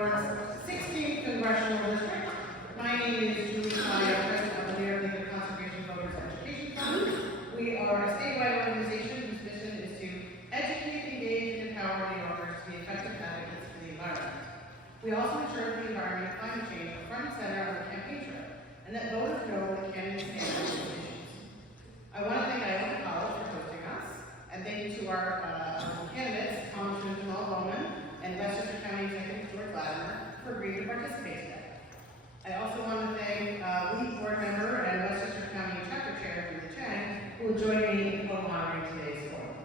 York's 16th Congressional District. My name is Jamaal, President of the New York League of Conservation Voters Education Fund. We are a statewide organization whose mission is to educate, engage, and empower New Yorkers to be effective advocates for the environment. We also ensure that the environment and climate change are front and center on the campaign trail, and that voters know what the candidates stand on these issues. I want to thank Iona College for hosting us, and thank you to our candidates, Congressman Jamaal Bowman and Westchester County Executive Latimer, for agreeing to participate today. I also want to thank lead board member and Westchester County Chapter Chair, Chang, who will join me in co-monitoring today's forum.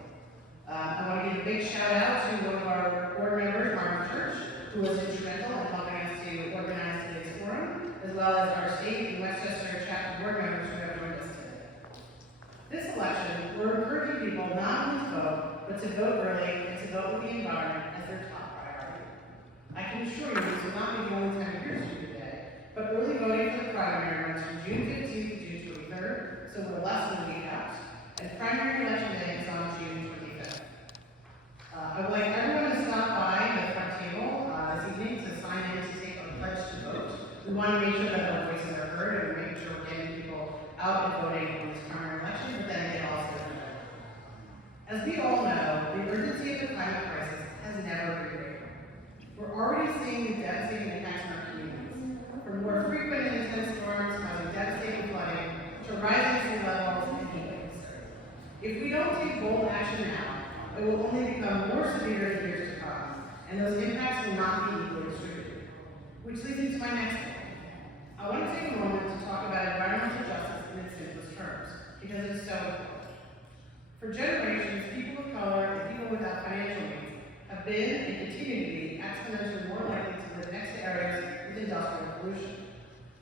I want to give a big shout out to one of our board members, Martin Church, who was instrumental in helping us to organize today's forum, as well as our state and Westchester chapter board members who have joined us today. This election, we're encouraging people not only to vote, but to vote early and to vote with the environment as their top priority. I can assure you this will not be the only time you're here today, but early voting for the primary runs from June 15th to June 23rd, so we're less than a week out, and primary election day is on June 25th. I would like everyone to stop by the front table this evening to sign in to take a pledge to vote. We want to make sure that our voices are heard and make sure we're getting people out and voting in this primary election, but then they also vote. As we all know, the urgency of the climate crisis has never been greater. We're already seeing the devastating impacts on our communities, from more frequent and intense storms causing devastating flooding to rising sea levels and heat waves. If we don't take bold action now, it will only become more severe in years to come, and those impacts will not be equally distributed. Which leads me to my next point. I want to take a moment to talk about environmental justice in its simplest terms, because it is so important. For generations, people of color and people without financial means have been and continue to be exponentially more likely to live next to areas with industrial pollution.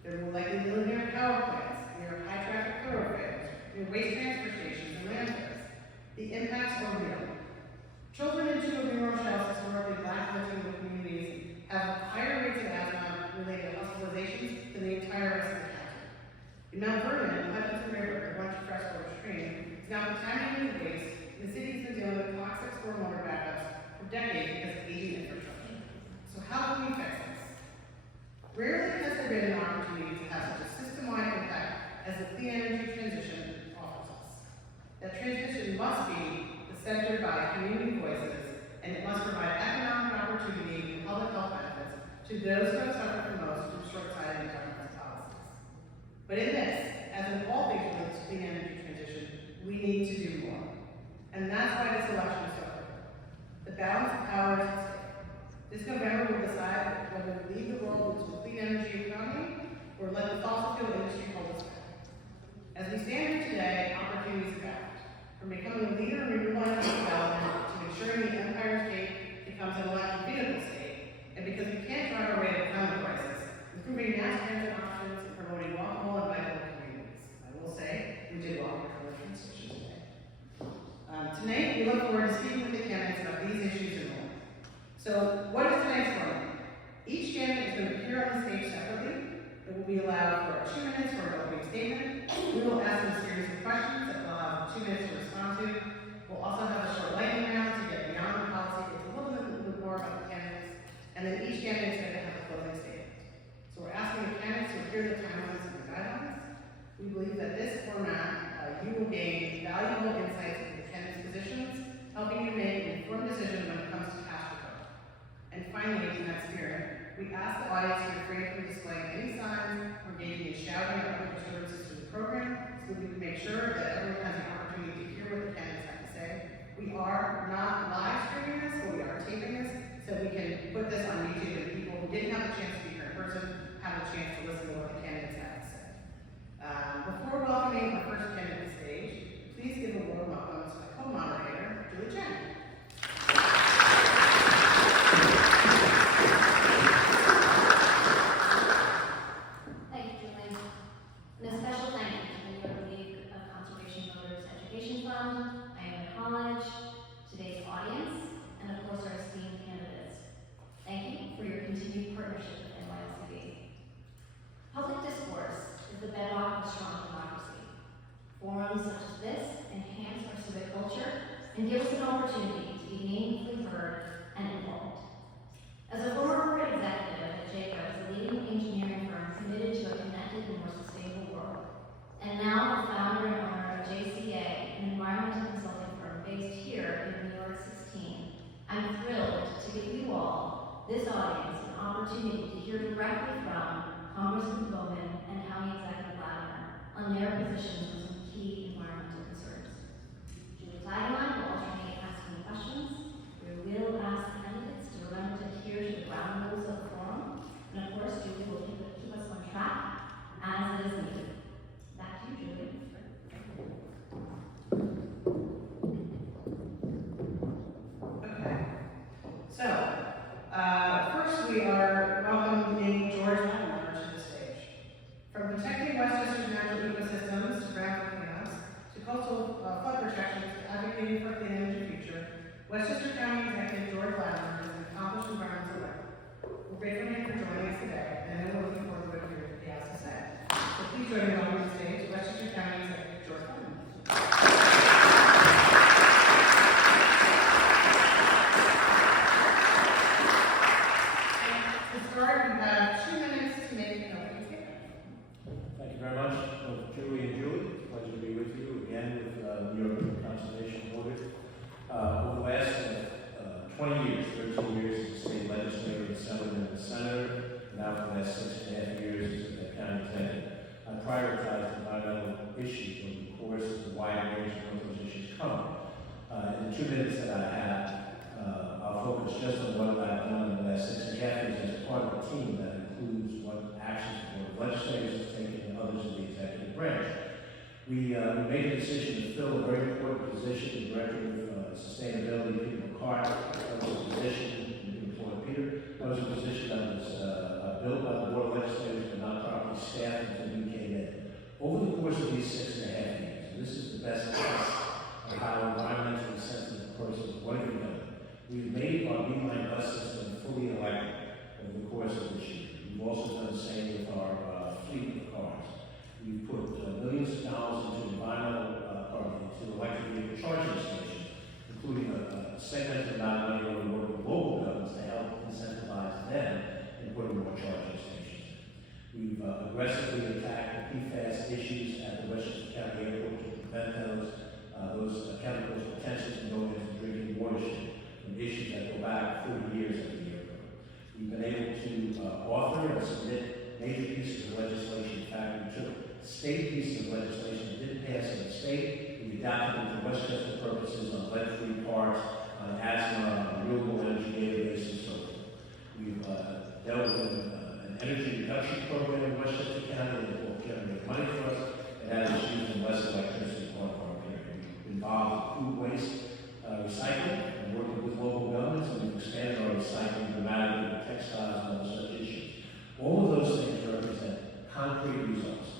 They're more likely to live near power plants, near high-traffic thoroughfares, near waste transfer stations and landfills. The impacts are real. Children in two of New Rochelle's historically Black Latino communities have higher rates of asthma-related hospitalizations than the entire rest of the county. In Mount Vernon, the Hudson River, a bunch of freshwater stream, is now contaminated with waste, and the city has been dealing with toxic stormwater backups for decades because of aging infrastructure. So how can we fix this? Rarely has there been an opportunity to have such a system-wide impact as the clean energy transition offers us. That transition must be centered by community voices, and it must provide economic opportunity and public health benefits to those who have suffered the most from short-sighted government policies. But in this, as in all things related to clean energy transition, we need to do more. And that's why this election is so critical. The balance of power is at stake. This November will decide whether we lead the world into a clean energy economy or let the fossil fuel industry hold us back. As we stand here today, opportunities abound. From becoming a leader in renewable energy development to ensuring the Empire State becomes an electric vehicle state, and because we can't drive our way to the climate crisis, improving mass transit options and promoting walkable and bikeable communities. I will say, we did walk here for the train station today. Tonight, we look forward to speaking with the candidates about these issues and more. So, what is tonight's forum? Each candidate is going to appear on the stage separately. It will be allowed for 2 minutes for an opening statement. We will ask them a series of questions that will allow 2 minutes to respond to. We'll also have a short lightning round to get beyond the policy, get a little bit more about the candidates, and then each candidate is going to have a closing statement. So we're asking the candidates to adhere to the timelines and the guidelines. We believe that this format, you will gain valuable insights into the candidates' positions, helping you make an informed decision when it comes to cast your vote. And finally, in that spirit, we ask the audience to refrain from displaying any signs or engaging in shouting or other disturbances to the program, so that we can make sure that everyone has the opportunity to hear what the candidates have to say. We are not live streaming this, but we are taping this, so we can put this on YouTube and people who didn't have a chance to be here in person have a chance to listen to what the candidates have to say. Before welcoming our first candidate to the stage, please give a warm welcome to my co-moderator, Chang. Partnership with NYLCV. Public discourse is the bedrock of strong democracy. Forums such as this enhance our civic culture and give us an opportunity to be meaningfully heard and informed. As a former corporate executive, this audience an opportunity to hear directly from Congressman Bowman and County Executive Latimer on their positions on some key environmental concerns. Julie Tighe and I will alternate asking questions. We will ask candidates to remember to adhere to the ground rules of the forum, and of course, Julie will keep us on track as it is needed. Back to you, Julie. Okay. So, first we are welcoming George Latimer to the stage. From protecting Westchester's natural ecosystems to groundwater cleanups to coastal flood protections to advocating for a clean energy future, Westchester County Executive George Latimer is an accomplished environmental lawyer. We're grateful to him for joining us today, and we're looking forward to what he has to say. So please join me on the stage, Westchester County Executive George Latimer. To start, we have 2 minutes to make an opening statement. Thank you very much, both Julie and Julie. It's a pleasure to be with you again with New York Conservation Board. Over the last 20 years, 13 years as a state legislator and senator in the Senate, and now for the last 6.5 years as a county executive, I prioritize environmental issues over the course of the wide range of what those issues cover. In the 2 minutes that I have, I'll focus just on what I've done in the last 6.5 years as part of a team that includes what actions the Board of Legislators has taken and others in the executive branch. We made a decision to fill a very important position, the Director of Sustainability, Peter McCart. That was a position, we employed Peter. That was a position that was built by the Board of Legislators but not properly staffed until we came in. Over the course of these 6.5 years, and this is the best test of how environmentally sensitive persons, what have we done? We've made our Beeline bus system fully electric over the course of this year. We've also done the same with our fleet of cars. We've put millions of dollars into into electric vehicle charging stations, including a segmented amount of money where we work with local governments to help incentivize them in putting more charging stations in. We've aggressively attacked the PFAS issues at the Westchester County Airport to prevent those chemicals potentially from going into drinking watershed. Issues that go back 40 years at the airport. We've been able to author and submit major pieces of legislation. In fact, we took state pieces of legislation that didn't pass in the state. We adapted them for Westchester purposes on lead-free cars, on asthma, on renewable energy database, and so forth. We've dealt with an energy reduction program in Westchester County that will generate money for us, and that is using less electricity part of our period. We've involved food waste recycling, and working with local governments, and we've expanded our recycling dramatically with textiles and other such issues. All of those things represent concrete results.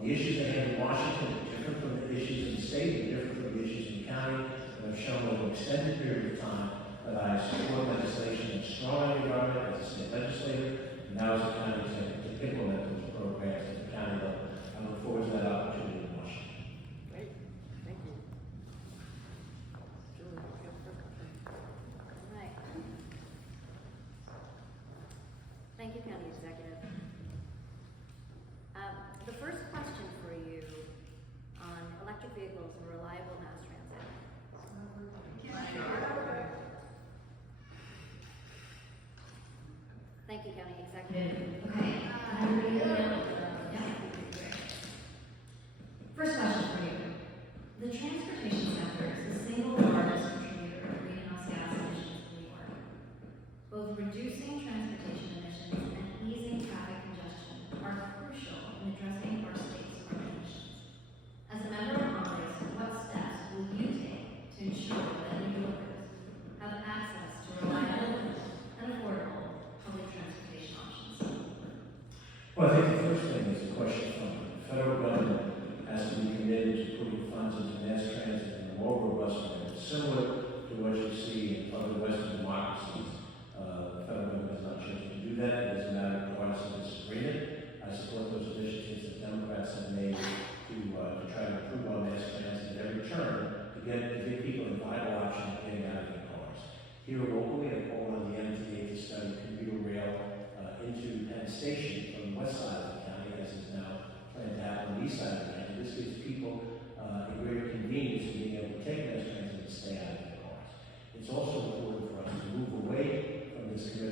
The issues they have in Washington are different from the issues in the state, and different from the issues in the county, and have shown over an extended period of time that I support legislation that's strong on the environment as a state legislator, and now as a county executive to implement those programs at the county level. I look forward to that opportunity in Washington. Great. Thank you. Right. Thank you, County Executive. The first question for you on electric vehicles and reliable mass transit. Thank you, County Executive. Okay. First question for you. The transportation sector is the single largest contributor of greenhouse gas emissions in New York. Both reducing transportation emissions and easing traffic congestion are crucial in addressing our state's carbon emissions. As a member of Congress, what steps will you take to ensure that New Yorkers have access to reliable and affordable public transportation options? Well, I think the first thing is the question of funding. The federal government has to be committed to putting funds into mass transit in a more robust way, similar to what you see in other Western democracies. The federal government has not chosen to do that. It is a matter of partisan disagreement. I support those initiatives that Democrats have made to try to improve our mass transit at every turn to give people a viable option of getting out of their cars. Here locally, I call on the MTA to study commuter rail into Penn Station from the west side of the county, as is now planned to happen on the east side of the county. This gives people a greater convenience of being able to take mass transit and stay out of their cars. It's also important for us to move away from this commitment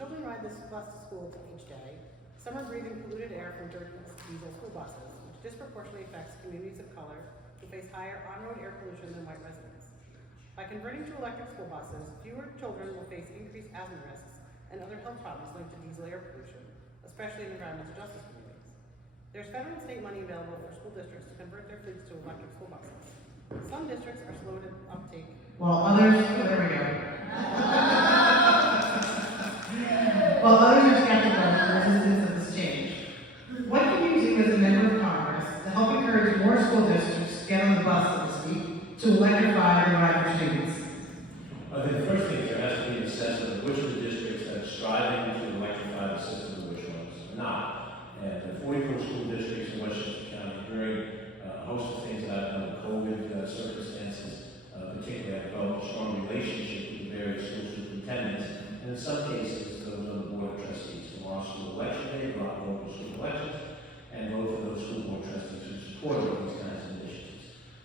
children ride this bus to school each day, some are breathing polluted air from dirty diesel school buses, which disproportionately affects communities of color who face higher on-road air pollution than white residents. By converting to electric school buses, fewer children will face increased asthma risks and other health problems linked to diesel air pollution, especially in environmental justice communities. There's federal and state money available for school districts to convert their fleets to electric school buses. Some districts are slow to uptake, while others, there we go. While others are skeptical of the resistance of this change. What can you do as a member of Congress to help encourage more school districts to get on the bus, so to speak, to electrify and ride for students? I think the first thing is there has to be an assessment of which of the districts that are striving to electrify the system and which ones are not. And the 44 school districts in Westchester County, during a host of things that I've done, COVID circumstances, particularly I've developed a strong relationship with the various school superintendents, and in some cases, those on the board of trustees. So on school election day, go out and vote for school elections, and vote for those school board trustees who support these kinds of initiatives.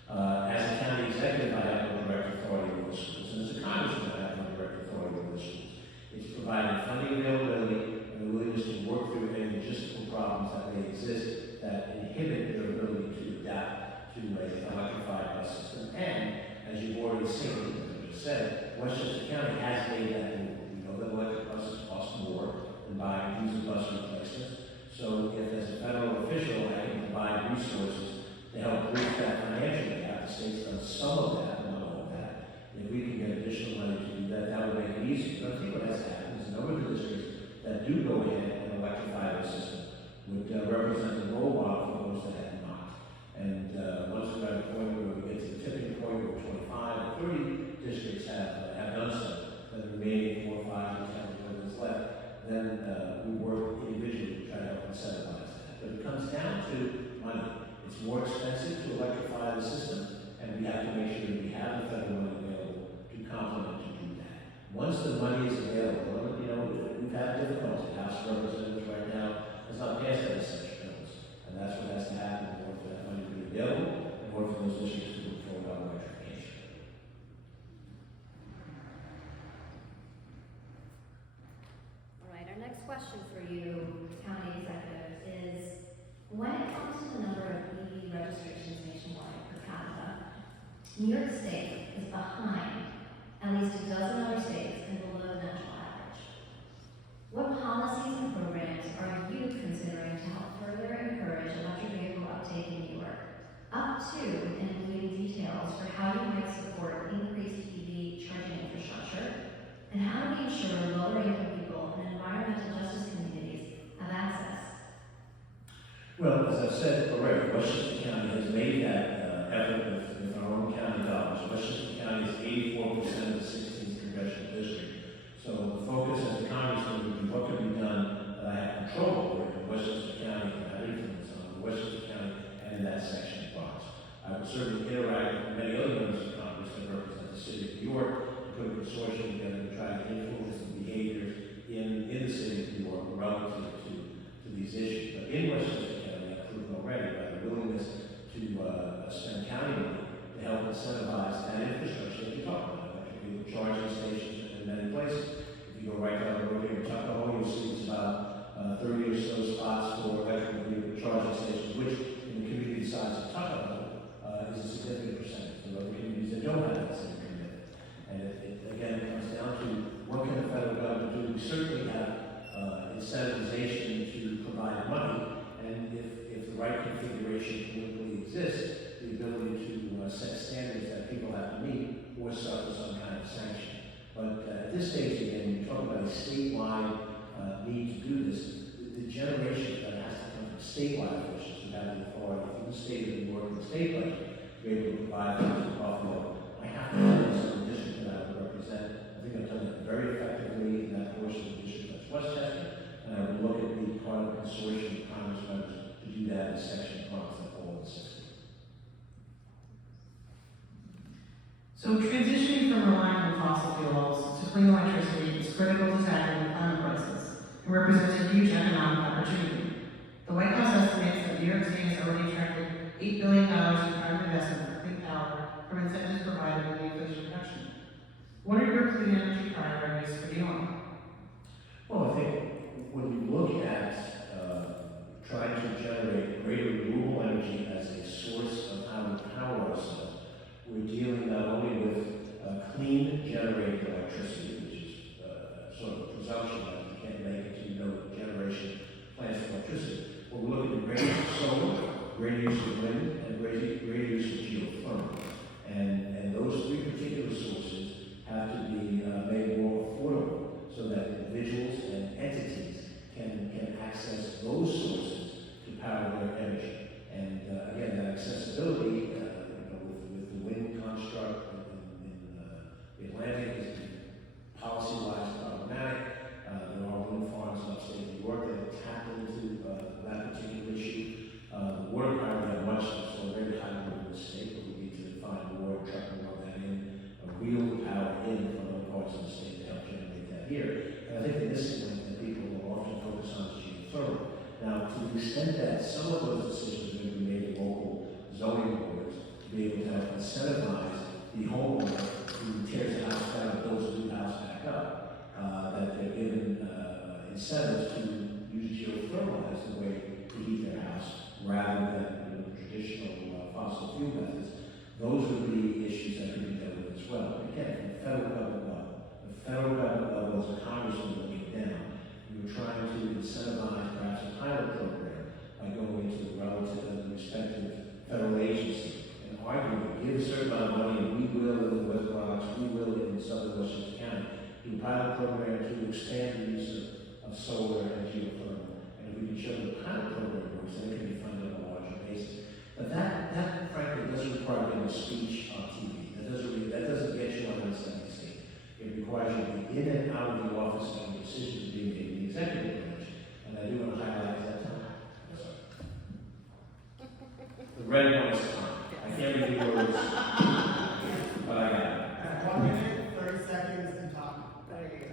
As a county executive, I have no direct authority over the schools, and as a congressman, I have no direct authority over the schools. It's providing funding availability and the willingness to work through any logistical problems that may exist that inhibit their ability to adapt to an electrified bus system. And as you've already seen, as I just said, Westchester County has made that move. We know that electric buses cost more than buying diesel bus replacements. So if as a federal official I can provide resources to help bridge that financial gap, the state's done some of that, not all of that. If we can get additional money to do that, that would make it easier. But I think what has to happen is a number of the districts that do go ahead and electrify the system would represent a role model for those that have not. And once we're at a point where we get to the tipping point where 25 or 30 districts have done so, then the remaining 4, 5, or 10 that's left, then we work individually to try to help incentivize that. But it comes down to money. It's more expensive to electrify the system, and we have to make sure that we have the federal money available to complement to do that. Once the money is available, you know, we've had difficulty. House Representatives right now has not passed legislative bills, and that's what has to happen in order for that money to be available, in order for those districts to move forward on electrification. All right, our next question for you, county executives, is when it comes to the number of EV registrations nationwide per capita, New York State is behind at least a dozen other states and below the national average. What policies and programs are you considering to help further encourage electric vehicle uptake in New York, up to and including details for how you might support increased EV charging infrastructure, and how do we ensure lower-income people and environmental justice communities have access? Well, as I've said already, Westchester County has made that effort with our own county dollars. Westchester County is 84% of the 16th Congressional District. So the focus as a congressman would be what can be done that I have control over in Westchester County and have influence on Westchester County and in that section of Bronx. I would certainly interact with many other members of Congress that represent the city of New York, put a consortium together to try to influence the behaviors in the city of New York relative to these issues. But in Westchester County, I've proven already by the willingness to spend county money to help incentivize that infrastructure that you talk about. Electric vehicle charging stations in many places. If you go right down the road here in Tuckahoe, you'll see it's about 30 or so spots for electric vehicle charging stations, which in the community size of Tuckahoe is a significant percentage. There are other communities that don't have that same commitment. And it again comes down to what can the federal government do? We certainly have incentivization to provide money, and if the right configuration politically exists, the ability to set standards that people have to meet or suffer some kind of sanction. But at this stage, again, when you talk about a statewide need to do this, the generation that has to come from statewide officials who have the authority through the state of New York and the state budget to be able to provide things to Buffalo. I have to do this in the district that I would represent. I think I've done it very effectively in that portion of the district that's Westchester, and I would look at being part of a consortium of Congress members to do that in the section of Bronx that all of the 60. So transitioning from relying on fossil fuels to clean electricity is critical to tackling the climate crisis and represents a huge economic opportunity. The White House estimates that New York State has already attracted $8 billion in private investment for clean power from incentives provided by the Inflation Reduction. What are your clean energy priorities for Iona? Well, I think when you look at trying to generate greater renewable energy as a source of how we power ourselves, we're dealing not only with clean generated electricity, which is sort of a presumption that you can't make it to generation plants for electricity. But we're looking at greater use of solar, greater use of wind, and greater use of geothermal. And those three particular sources have to be made more affordable so that individuals and entities can access those sources to power their energy. And again, that accessibility with the wind construct in the Atlantic is policy-wise problematic. There are wind farms in upstate New York that have tapped into that particular issue. The water power that much that's already high in the state, but we need to find more, truck more of that in, wheel power in from other parts of the state to help generate that here. And I think the missing link that people will often focus on is geothermal. Now, to the extent that some of those decisions are going to be made in local zoning boards to be able to help incentivize the homeowner who tears the house down and builds a new house back up, that they're given incentives to use geothermal as a way to heat their house rather than the traditional fossil fuel methods. Those would be issues that could be dealt with as well. Again, from the federal government level as a congressman looking down, we were trying to incentivize perhaps a pilot program by going into the respective federal agency and arguing, give a certain amount of money, and we will in the West Bronx, we will in southern Westchester County, do a pilot program to expand the use of solar and geothermal. And if we can show the pilot program works, then it can be funded on a larger basis. But that frankly doesn't require getting a speech on TV. That doesn't get you on the Senate stage. It requires you to be in and out of the office when decisions are being made in the executive branch. And I do want to highlight that time. The red one is time. I can't read the words, but I got it. 1 minute, 30 seconds, and talk. There you go.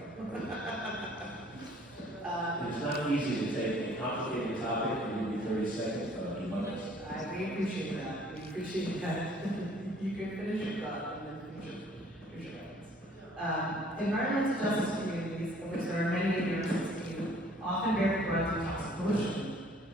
It's not easy to take a complicated topic and give you 30 seconds, but I'll do my best. We appreciate that. We appreciate that. You can finish your thought and then finish your guidance. Environmental justice communities, of which there are many in New York City, often bear the brunt of toxic pollution.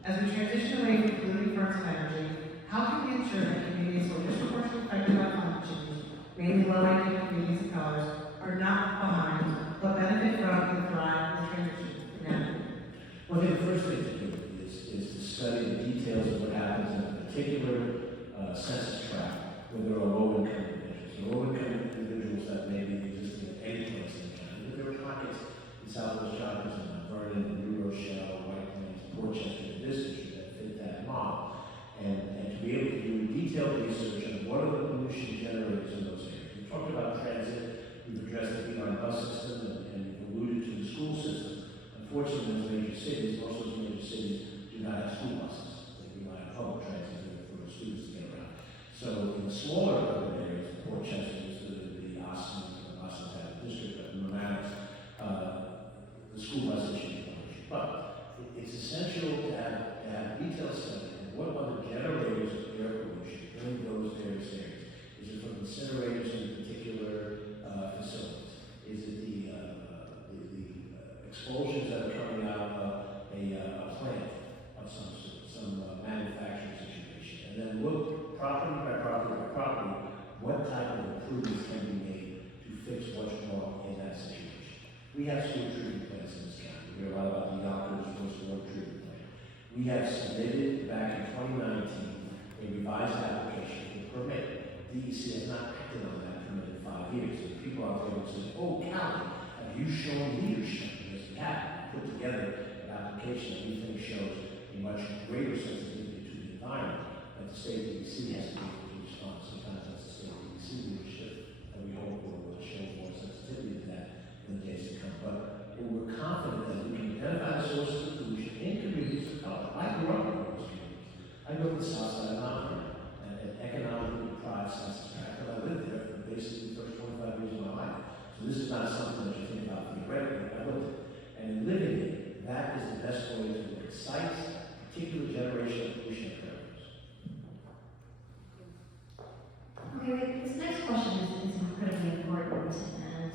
As we transition away from polluting forms of energy, how can we ensure that communities who are disproportionately affected by climate change, mainly low-income communities and colors, are not behind, but benefit from and thrive in the transition to now? Well, I think the first thing to do is to study the details of what happens in a particular census tract where there are low-income individuals. So low-income individuals that may be existing in any place in the county, but there are pockets in Southwest Yonkers and Mount Vernon, and New Rochelle, White Plains, Portchester, and this district that fit that model. And to be able to do detailed research on what are the pollution generators in those areas. We talked about transit, we've addressed the our bus system, and alluded to the school system. Unfortunately, in those major cities, most of those major cities do not have school buses. They rely on public transit for the students to get around. So in the smaller urban areas, Portchester, the Austin Town District, Mamaroneck, the school bus issue is one issue. But it's essential to have detailed study on what are the generators of air pollution in those various areas. Is it from incinerators in particular facilities? Is it the expulsions that are coming out of a plant of some sort, some manufacturing situation? And then look property by property by property, what type of improvements can be made to fix what's wrong in that situation. We have school treatment plants in this county. We hear a lot about the Yonkers wastewater treatment plant. We have submitted back in 2019 a revised application for permit. DEC has not acted on that permit in 5 years. So people out there will say, oh, county, have you shown leadership? Because we have put together an application that we think shows a much greater sensitivity to the environment. But the state DEC has to be able to respond. Sometimes that's the state DEC leadership that we hope will show more sensitivity to that in the days to come. But we're confident that we can identify the sources of pollution in communities of color. I grew up in those communities. I grew up in the south side of Mount Vernon, an economically deprived census tract, and I lived there for basically the first 25 years of my life. So this is not something that you think about theoretically. I lived it. And in living it, that is the best way to look at sites, particular generation of pollution occurs. Okay, this next question is incredibly important and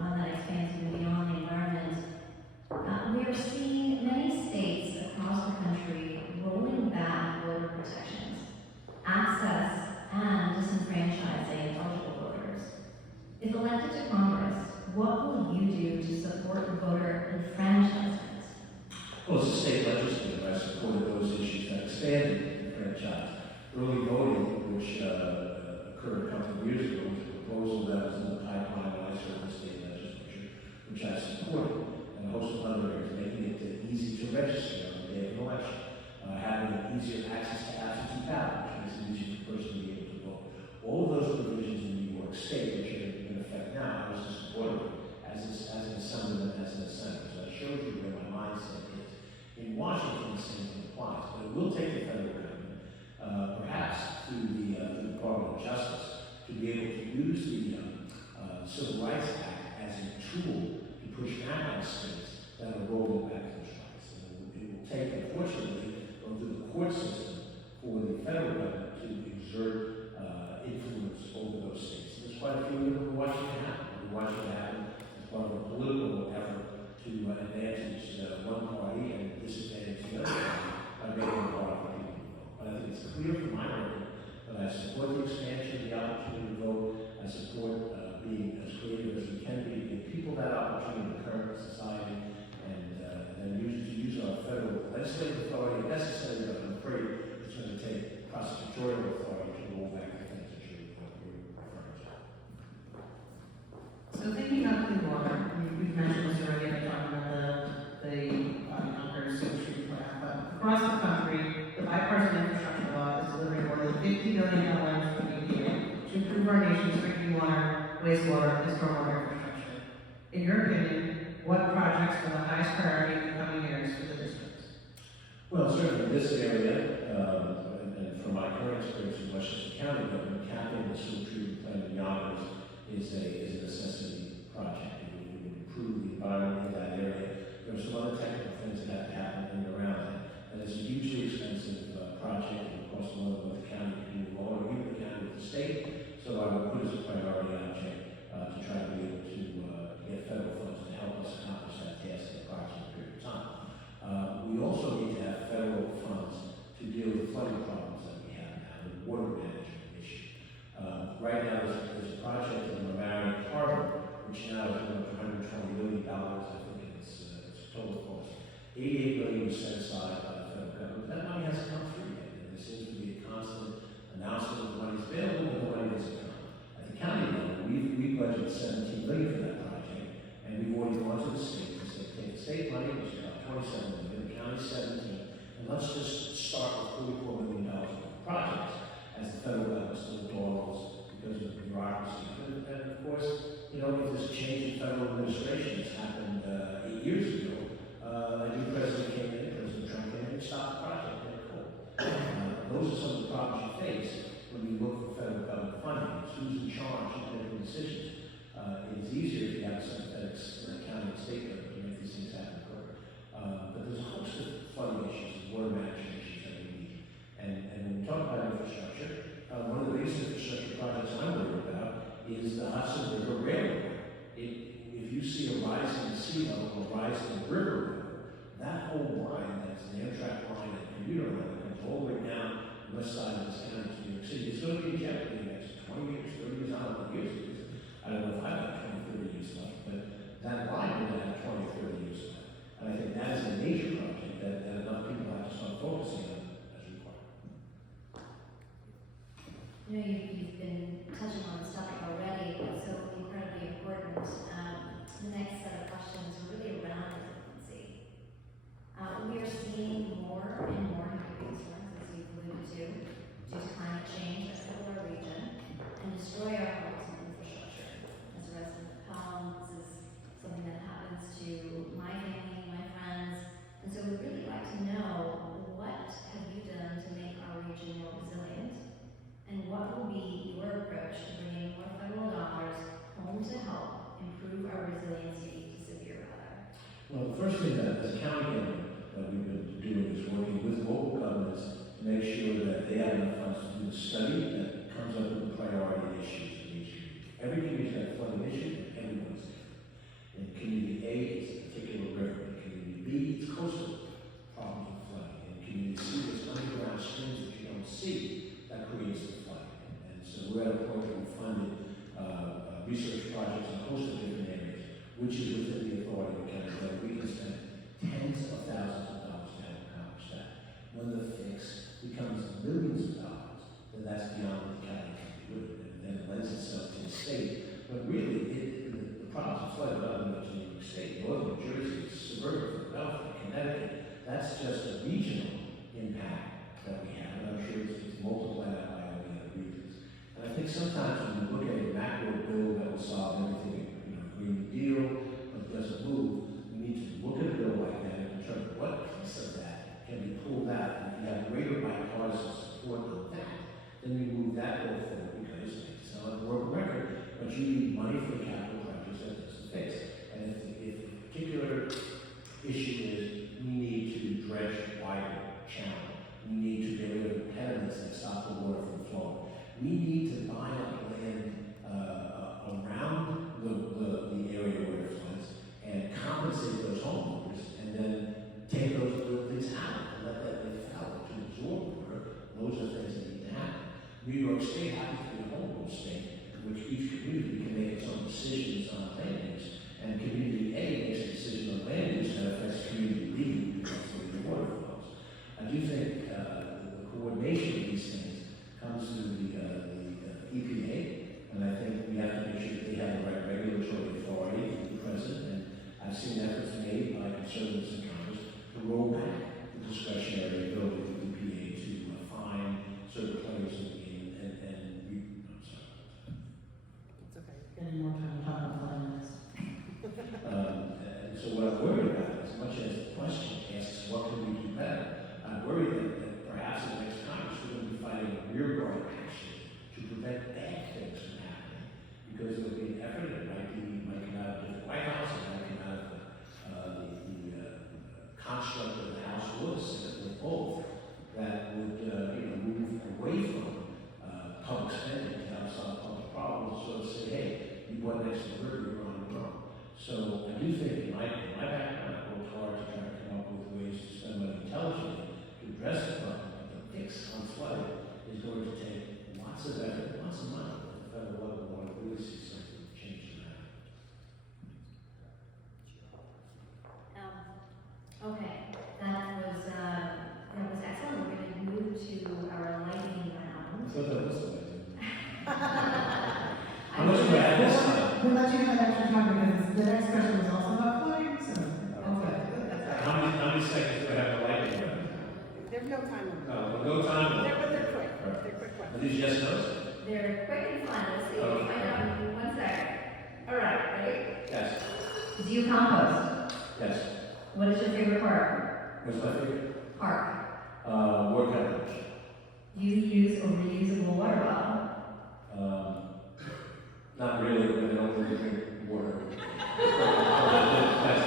one that expands beyond the environment. franchise. Early voting, which occurred a couple of years ago, was a proposal that was in the pipeline when I served in the state legislature, which I supported, and a host of other areas, making it easy to register on the day of an election, having easier access to absentee ballot, which makes it easier for a person to be able to vote. All of those provisions in New York State, which are in effect now, I was supportive as an assemblyman, as an senator. So that shows you where my mindset is. In Washington, the same thing applies, but it will take the federal government, perhaps through the Department of Justice, to be able to use the Civil Rights Act as a tool to push back on states that are rolling back those rights. And it will take, unfortunately, go through the court system for the federal government to exert influence over those states. There's quite a few of them who are watching it happen. We're watching it happen as part of a political effort to advantage one party and disadvantage the other party by making it hard for people to vote. But I think it's clear from my record that I support the expansion of the opportunity to vote. I support being as creative as we can be to give people that opportunity in the current society, and then use our federal legislative authority if necessary, but I'm afraid it's going to take prosecutorial authority to roll back the things that you're referring to. So thinking about clean water, we've mentioned this already, I'm talking about the Concord sewage treatment plant, but across the country, the bipartisan infrastructure law is delivering more than $50 billion from the EPA to improve our nation's drinking water, wastewater, and stormwater infrastructure. In your opinion, what projects are the highest priority in the coming years for the district? Well, certainly in this area, and from my current experience in Westchester County government, capping the sewage treatment plant in Iona is a necessity project. It would improve the environment in that area. There are some other technical things that have to happen in and around it. And it's a hugely expensive project. It will cost more than what the county can do alone, or even the county with the state. So I would put as a priority object to try to be able to get federal funds to help us accomplish that task in a approximate period of time. We also need to have federal funds to deal with the flooding problems that we have now, the water management issue. Right now, there's a project in the Marion Harbor, which now is going up to $120 million. I think it's total cost. $88 million was set aside by the federal government. That money hasn't come through yet, and there seems to be a constant announcement of money's available, but the money doesn't come. At the county level, we budgeted $17 million for that project, and we've already gone to the state and said, take the state money, which is about $27 million, the county 17, and let's just start with $44 million of projects, as the federal government still dawdles because of the bureaucracy. And of course, you know, with this change in federal administration that's happened 8 years ago, a new president came in, President Trump came in, and stopped the project in cold. Those are some of the problems you face when you look for federal government funding. It's who's in charge, who's making decisions. It's easier if you have a sympathetic county and state government to make these things happen quicker. But there's a host of flooding issues and water management issues that we need. And when we talk about infrastructure, one of the biggest infrastructure projects I'm worried about is the Hudson River Railroad. If you see a rising sea level or rising river level, that whole line, that's the Amtrak line and commuter line, that comes all the way down the west side of this county to New York City, it's going to be injected in the next 20 years, 30 years, I don't know what years it is. I don't know if I've got 20, 30 years left, but that line will have 20, 30 years left. And I think that is a major project that enough people have to start focusing on as required. You know, you've been touching on this topic already, but so incredibly important. The next set of questions are really around resiliency. We are seeing more and more hurricane storms, as you've alluded to, due to climate change that cover our region and destroy our homes and infrastructure. As a resident of Pelham, this is something that happens to my family, my friends, and so we'd really like to know, what have you done to make our region more resilient, and what will be then you move that bill forward because it's not a work record, but you need money for the capital projects that doesn't fix. And if the particular issue is we need to dredge wider channel, we need to get rid of impediments that stop the water from flowing, we need to buy up land around the area where it floods and compensate those homeowners and then take those buildings out and let that be fallow to absorb water. Those are things that need to happen. New York State happens to be a home rule state in which each community can make its own decisions on land use, and community A makes a decision on land use that affects community B because of the way the water flows. I do think the coordination of these things comes through the EPA, and I think we have to make sure that they have the right regulatory authority through the president, and I've seen efforts made by conservatives in Congress to roll back the discretionary ability of the EPA to fine certain players in the game, I'm sorry. It's okay. Any more time to talk about finance? And so what I'm worried about, as much as the question asks, what can we do better? I'm worried that perhaps in the next Congress we're going to be fighting a rearguard action to prevent bad things from happening. Because there will be an effort, it might come out of the White House, it might come out of the construct of the House Rules, or both, that would move away from public spending to help solve public problems, sort of say, hey, you bought next to the river, you're on the road. So I do think in my background, I worked hard to try to come up with ways to spend money intelligently to address the problem. But the fix on flooding is going to take lots of effort, lots of money. The federal level want to really see something change in that. Okay, that was excellent. We're going to move to our lightning round. I thought that was the way to do it. How much do I have this time? We'll let you have extra time because the next question was also about flooding, so. Okay. How many seconds do I have to light it? There's no time limit. No time. But they're quick. Right. They're quick Are questions. these yes no's? They're quick and fun. Let's see. Okay. Find out in 1 second. All right, ready? Yes. Do you compost? Yes. What is your favorite park? What's my favorite? Park. Workout coach. Do you use a reusable water bottle? Not really, but I don't really drink water. That's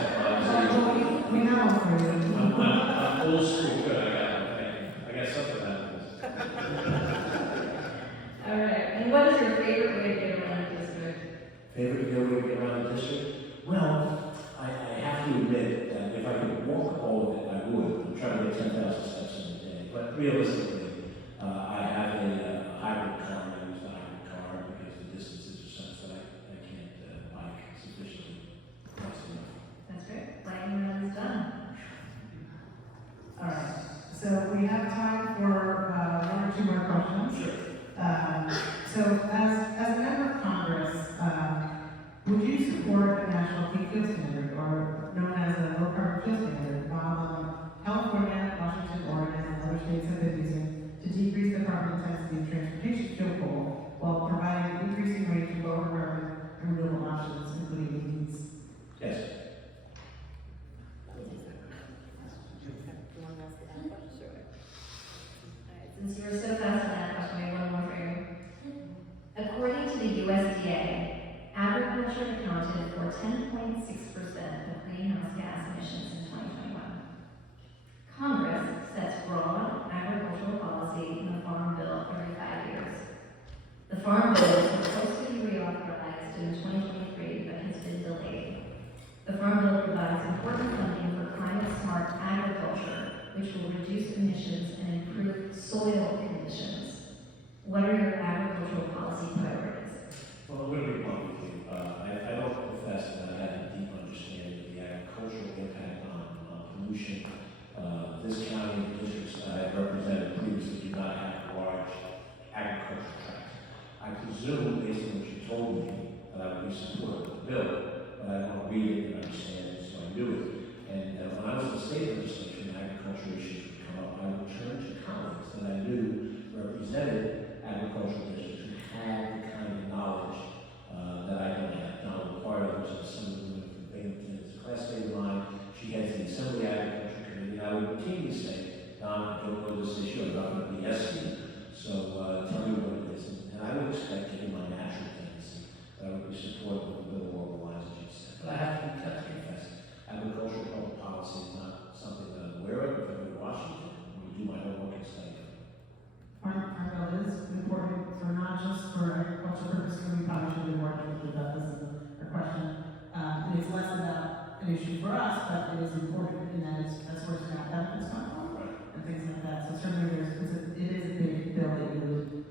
We know for you. I'm old school, good, I got something out of this. All right. And what is your favorite way to get around the district? Favorite to go get around the district? Well, I have to admit that if I could walk all of it, I would. I'm trying to get 10,000 steps in a day. But realistically, I have a hybrid car, and I use the hybrid car because the distances are such that I can't bike sufficiently fast enough. That's great. Lightning round is done. All right, so we have time for 1 or 2 more questions. Sure. So as a member of Congress, would you support a national clean fuel standard, or known as a low carbon fuel standard, California, Washington, Oregon, and other states have been using to decrease the carbon intensity of transportation fuel pool while providing increasing range of lower carbon and renewable options, including EVs? Yes. You want to ask that question? Sure. All right. Since you were so fast on that question, I have one more for you. According to the USDA, agriculture accounted for 10.6% of greenhouse gas emissions in 2021. Congress sets broad agricultural policy in the Farm Bill every 5 years. The Farm Bill was supposed to be reauthorized in 2023, but has been delayed. The Farm Bill provides important funding for climate-smart agriculture, which will reduce emissions and improve soil conditions. What are your agricultural policy priorities? Well, I'm going to be blunt with you. I don't profess that I have a deep understanding of the agricultural impact on pollution. This county and districts that I have represented previously do not have large agricultural tracts. I presume, based on what you told me, that I would be supportive of the bill, but I don't read it and understand it, so I do it. And when I was in the state legislature and agriculture issues would come up, I would turn to colleagues that I knew represented agricultural districts who had the kind of knowledge that I don't have. Donald McCarty, who's a senator from Binghamton, is a classmate of mine. She heads the Assembly Agriculture Committee, and I would routinely say, Don, I don't know this issue, I'm not going to be yes you. So tell me that. So certainly it is a big bill that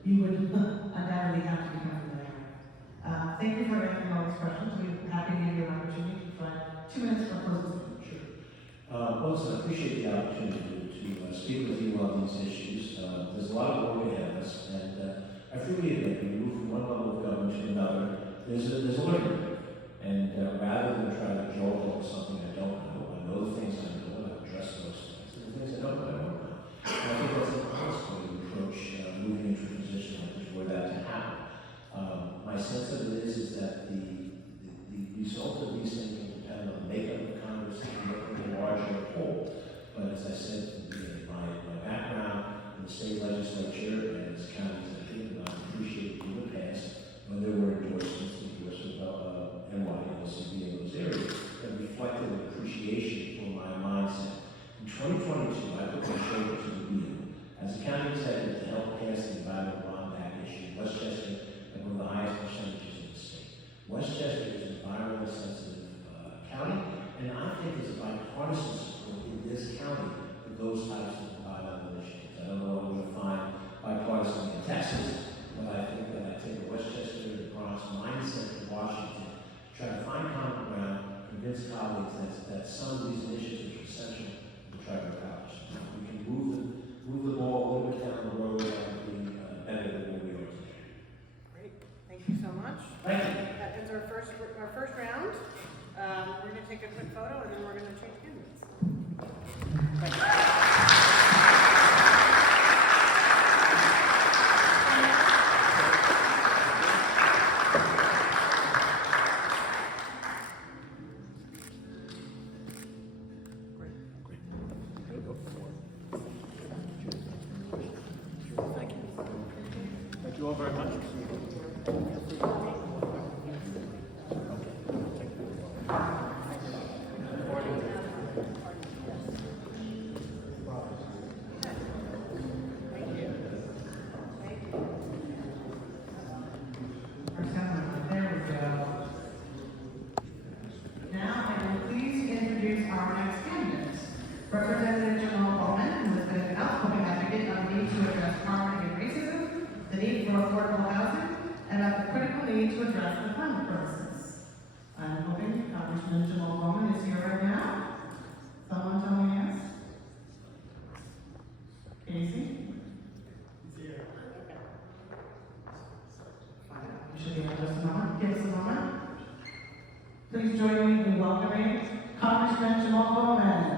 you would undoubtedly have to become familiar with. Thank you for answering all these questions. We're happy to give you an opportunity to provide 2 minutes for closing statement. Sure. Well, listen, I appreciate the opportunity to speak with you on these issues. There's a lot of work ahead of us, and I freely admit when you move from one level of government to another, there's a learning curve. And rather than try to jolt over something I don't know the things I know, and I address those things. And the things I don't know. And I think that's an honest way to approach moving into a position like this where that to happen. My sense of it is that the result of these things will depend on the makeup of Congress and the larger whole. But as I said at the beginning, my background in the state legislature and as county executive, I appreciate in the past when there were endorsements in the U.S. NYLCV in those areas that reflected an appreciation for my mindset. In 2022, I put my shoulder to the wheel as a county executive to help pass the environmental bond act issue in Westchester at one of the highest percentages in the state. Westchester is an environmentally sensitive county, and I think there's a bipartisan support in this county for those types of environmental initiatives. I don't know what we're going to find bipartisan in Texas, but I think that I take a Westchester and Bronx mindset to Washington, try to find common ground, convince colleagues that some of these initiatives are essential to try to accomplish. We can move the ball a little bit down the road and be better than where we are today. Great, thank you so much. Thank you. That ends our first round. We're going to take a quick photo and then we're going to change candidates. Thank you. Thank you all very much. Representative Jamaal Bowman, who has been an outspoken advocate on the need to address poverty and racism, the need for affordable housing, and of the critical need to address the climate crisis. I'm hoping Congressman Jamaal Bowman is here right now. Someone tell me yes? Casey? He's here. You should be in just a moment. Give us a moment. Please join me in welcoming Congressman Jamaal Bowman.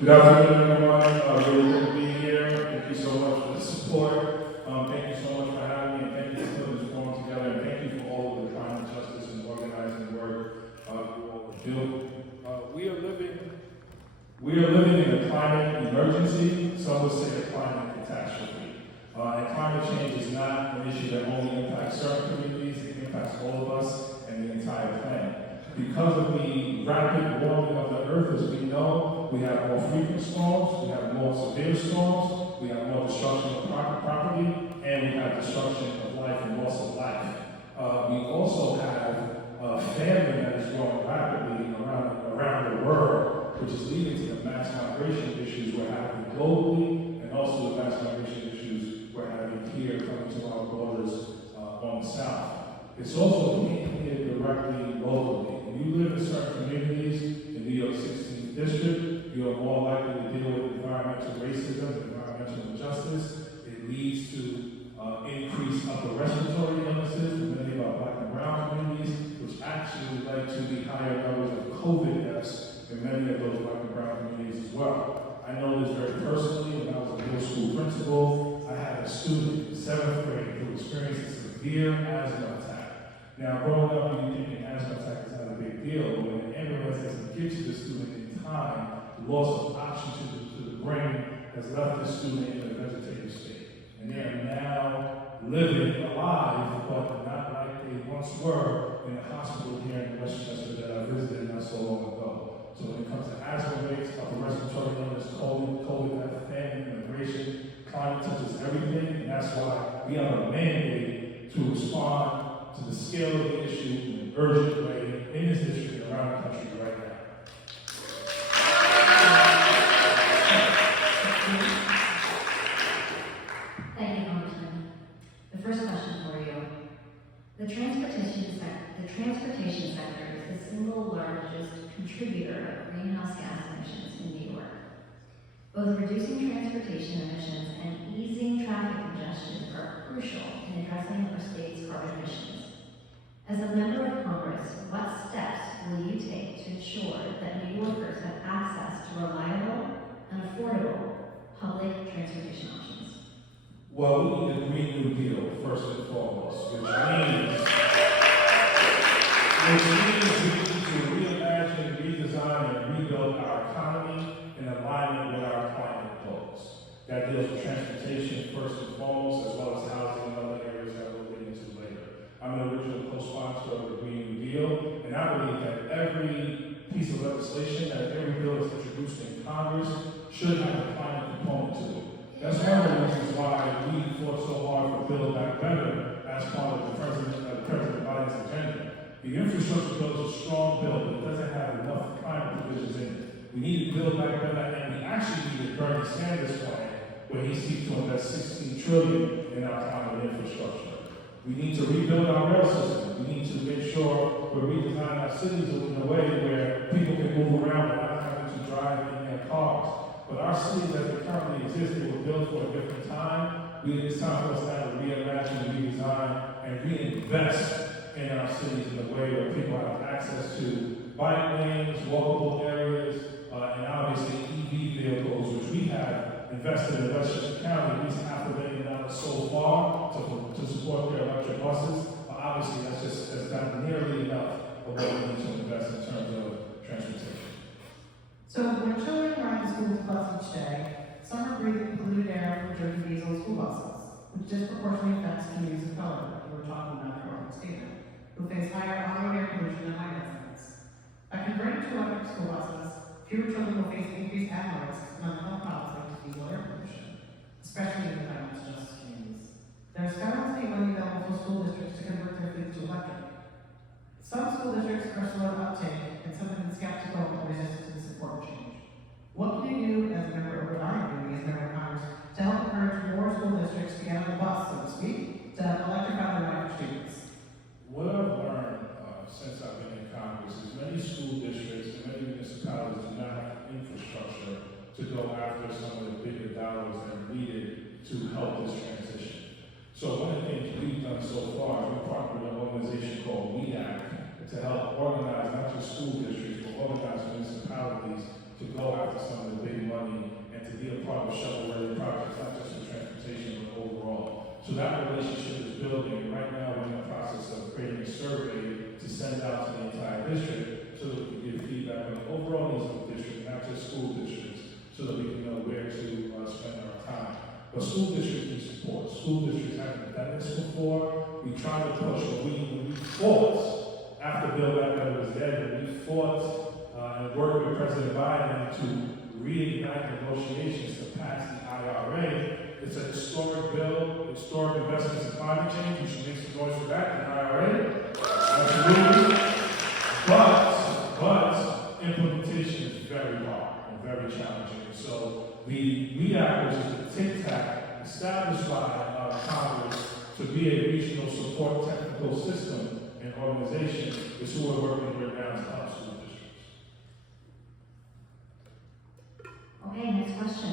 Good afternoon, everyone. Really good to be here. Thank you so much for the support. Thank you so much for having me, and thank you for putting this forum together, and thank you for all of the climate justice and organizing work you all do. We are living in a climate emergency. Some would say a climate catastrophe. And climate change is not an issue that only impacts certain communities; it impacts all of us and the entire planet. Because of the rapid warming of the earth, as we know, we have more frequent storms, we have more severe storms, we have more destruction of property, and we have destruction of life and loss of life. We also have famine that is growing rapidly around the world, which is leading to the mass migration issues we're having globally, and also the mass migration issues we're having here coming to our borders on the south. It's also hitting here directly locally. When you live in certain communities in New York 16th District, you are more likely to deal with environmental racism, environmental injustice. It leads to increased upper respiratory illnesses for many of our Black and brown communities, which actually led to the higher numbers of COVID deaths in many of those Black and brown communities as well. I know this very personally. When I was a middle school principal, I I had a student in 7th grade who experienced a severe asthma attack. Now, growing up, you think an asthma attack is not a big deal, but when an ambulance doesn't get to the student in time, the loss of oxygen to the brain has left the student in a vegetative state. And they are now living alive, but not like they once were in a hospital here in Westchester that I visited not so long ago. So when it comes to asthma rates, upper respiratory illness, COVID, famine, immigration, climate touches everything, and that's why we have a mandate to respond to the scale of the issue in an urgent way in this district and around the country right now. Thank you, Congressman. The first question for you. The transportation sector is the single largest contributor of greenhouse gas emissions in New York. Both reducing transportation emissions and easing traffic congestion are crucial in addressing our state's carbon emissions. As a member of Congress, what steps will you take to ensure that New Yorkers have access to reliable and affordable public transportation options? Well, we need a Green New Deal, first and foremost, which means we need to reimagine, redesign, and rebuild our economy in alignment with our climate goals. That deals with transportation first and foremost, as well as housing and other areas that we'll get into later. I'm an original co-sponsor of the Green New Deal, and I believe that every piece of legislation, that every bill that's introduced in Congress should have a climate component to it. That's one of the reasons why we fought so hard for Build Back Better as part of President Biden's agenda. The infrastructure bill is a strong bill, but it doesn't have enough climate provisions in it. We need to build back better, and we actually need a Bernie Sanders plan where he seeks to invest $16 trillion in our climate infrastructure. We need to rebuild our rail system. We need to make sure we're redesigning our cities in a way where people can move around without having to drive in their cars. But our cities as they currently exist, they were built for a different time. It's time for us now to reimagine, redesign, and reinvest in our cities in a way where people have access to bike lanes, walkable areas, and obviously EV vehicles, which we have invested in Westchester County, at least $500 million so far to support their electric buses. But obviously, that's not nearly enough of what we need to invest in terms of transportation. So when children ride the school bus each day, some are breathing polluted air from dirty diesel school buses, which disproportionately affects communities of color, like we were talking about in our statement, who face higher on-road air pollution than white residents. By converting to electric school buses, fewer children will face increased asthma risks and mental health problems like diesel air pollution, especially in the climate justice communities. There is federal state money available for school districts to convert their fleets to electric. Some school districts are slow to uptake, and some have been skeptical and resistant to the support change. What can you do as a member of the community, as a member of Congress, to help encourage more school districts to get on the bus, so to speak, to electrify their electric students? What I've learned since I've been in Congress is many school districts and many municipalities do not have infrastructure to go after some of the bigger dollars that are needed to help this transition. So one of the things we've done so far is we partnered with an organization called WEAC to help organize not just school districts, but organize municipalities to go after some of the big money and to be a part of shovel-ready projects, not just for transportation, but overall. So that relationship is building, and right now we're in the process of creating a survey to send out to the entire district so that we can give feedback on the overall needs of the district, not just school districts, so that we can know where to spend our time. But school districts need support. School districts haven't done this before. We try to push, but we fought after Build Back Better was dead, and we fought and worked with President Biden to reignite negotiations to pass the IRA. It's a historic bill, historic investments in climate change. You should make some noise for that, the IRA. Absolutely. But implementation is very hard and very challenging. So the WEAC, which is the TIC-TAC established by Congress to be a regional support technical system and organization, is who we're working with now to help school districts. Okay, next question.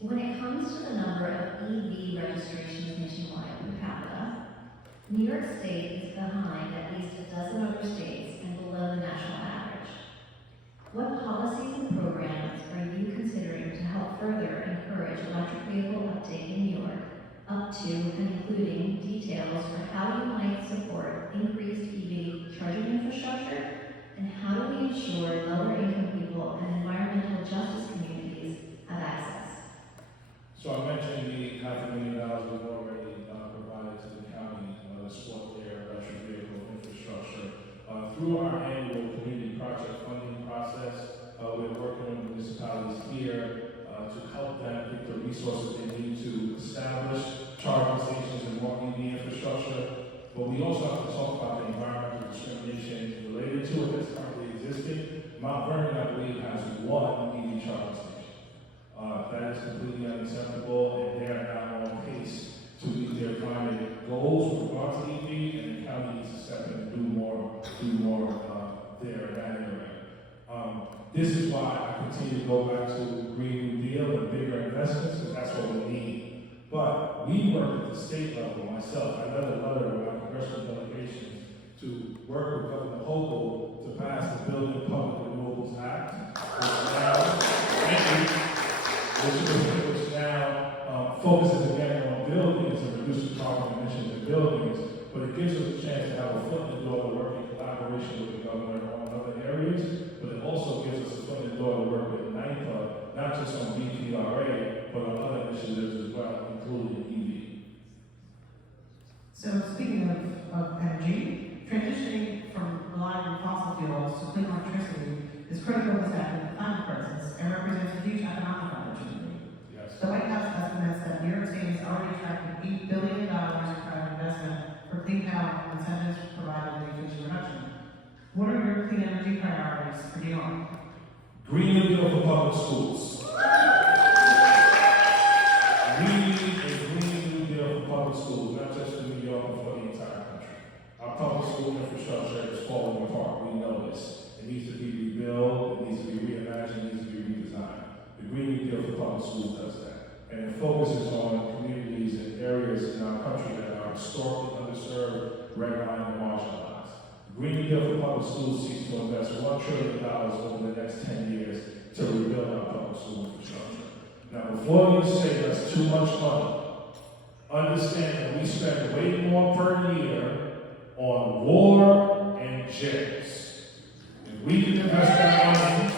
When it comes to the number of EV registrations nationwide per capita, New York State is behind at least a dozen other states and below the national average. What policies and programs are you considering to help further encourage electric vehicle uptake in New York, up to and including details for how you might support increased EV charging infrastructure, and how do we ensure lower income people and environmental justice communities have access? So I mentioned the $500,000 we've already provided to the county to support their electric vehicle infrastructure. Through our annual community project funding process, we're working with municipalities here to help them get the resources they need to establish charging stations and more EV infrastructure. But we also have to talk about the environmental discrimination related to it that's currently existing. Mount Vernon, I believe, has one EV charging station. That is completely unacceptable, and they are now on pace to meet their climate goals with regard to EV, and the county needs to step in and do more there in that area. This is why I continue to go back to Green New Deal and bigger investments, because that's what we need. But we work at the state level, myself. I read a letter with our congressional delegations to work with Governor Hochul to pass the Building Public Renewables Act, which now focuses again on buildings and reducing carbon emissions in buildings, but it gives us a chance to have a foot in the door to work in collaboration with the governor on other areas, but it also gives us a foot in the door to work with NYLCVEF, not just on BPRA, but on other initiatives as well, including EV. So speaking of energy, transitioning from relying on fossil fuels to clean electricity is critical to tackling the climate crisis and represents a huge economic opportunity. Yes. The White House estimates that New York State has already attracted $8 billion in private investment for clean power incentives provided in the Inflation Reduction. What are your clean energy priorities for New York? Green New Deal for public schools. We need a Green New Deal for public schools, not just for New York, but for the entire country. Our public school infrastructure is falling apart. We know this. It needs to be rebuilt, it needs to be reimagined, it needs to be redesigned. The Green New Deal for public schools does that. And it focuses on communities and areas in our country that are historically underserved, redlined, and marginalized. The Green New Deal for public schools seeks to invest $1 trillion over the next 10 years to rebuild our public school infrastructure. Now, before you say that's too much money, understand that we spend way more per year on war and jails. If we can invest that money